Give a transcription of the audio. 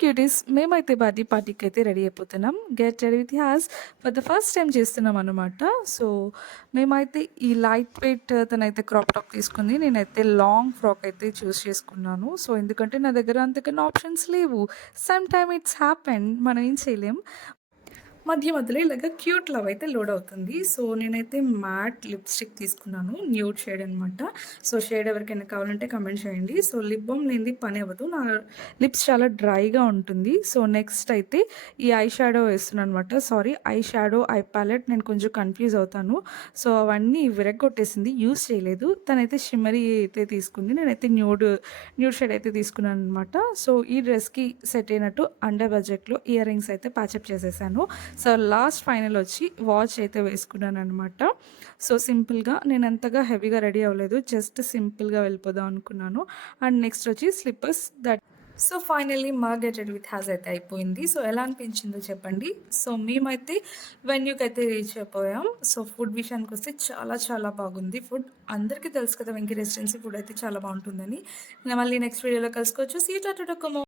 Cuties మేమైతే birthday పార్టీకైతే ready అయిపోతున్నాం. Get ready with us for the first time చేస్తున్నామనమాట. సో, మేమైతే ఈ లైట్ వెయిట్ తనైతే క్రాప్ టాప్ తీసుకుంది. నేనైతే లాంగ్ ఫ్రాక్ అయితే చూజ్ చేసుకున్నాను. సో, ఎందుకంటే నా దగ్గర అంతకన్నా ఆప్షన్స్ లేవు. సమ్ టైమ్ ఇట్స్ హ్యాపెన్ మనం ఏం చేయలేం. మధ్యలో ఇలాగ క్యూట్ లవ్ అయితే లోడ్ అవుతుంది. సో, నేనైతే మ్యాట్ లిప్‌స్టిక్ తీసుకున్నాను. న్యూడ్ షేడ్ అనమాట. సో, షేడ్ ఎవరికైనా కావాలంటే కామెంట్ చేయండి. సో, లిప్ బామ్ లేనిది పని అవ్వదు. నా లిప్స్ చాలా డ్రైగా ఉంటుంది. సో, నెక్స్ట్ అయితే ఈ ఐ షాడో వేస్తున్నాననమాట. Sorry, eye shadow, eye palette నేను కొంచెం కన్‌ఫ్యూజ్ అవుతాను. సో, అవన్నీ విరగ్గొట్టేసింది. యూజ్ చేయలేదు. తనైతే షిమ్మరీ అయితే తీసుకుంది. నేనైతే న్యూడ్ షేడ్ అయితే తీసుకున్నాననమాట. సో, ఈ డ్రెస్‌కి సెట్ అయినట్టు అండర్ బడ్జెట్‌లో ఇయర్ రింగ్స్ అయితే ప్యాచప్ చేసేసాను. సో, లాస్ట్ ఫైనల్ వచ్చి వాచ్ అయితే వేసుకున్నాననమాట. సో, సింపుల్‌గా నేను అంతగా హెవీగా రెడీ అవ్వలేదు. జస్ట్ సింపుల్‌గా వెళ్ళిపోదాం అనుకున్నాను. అండ్ నెక్స్ట్ వచ్చి స్లిప్పర్స్ సో, ఫైనల్లీ మా గెట్ రెడీ విత్ హాస్ అయితే అయిపోయింది. సో, ఎలా అనిపించిందో చెప్పండి. సో, మేమైతే వెన్యూకైతే రీచ్ అయిపోయాం. సో, ఫుడ్ విషయానికొస్తే చాలా చాలా బాగుంది ఫుడ్. అందరికీ తెలుసు కదా! వెంకీ రెసిడెన్సీ ఫుడ్ అయితే చాలా బావుంటుందని. మళ్ళీ నెక్స్ట్ వీడియోలో కలుసుకోవచ్చు. See you tata.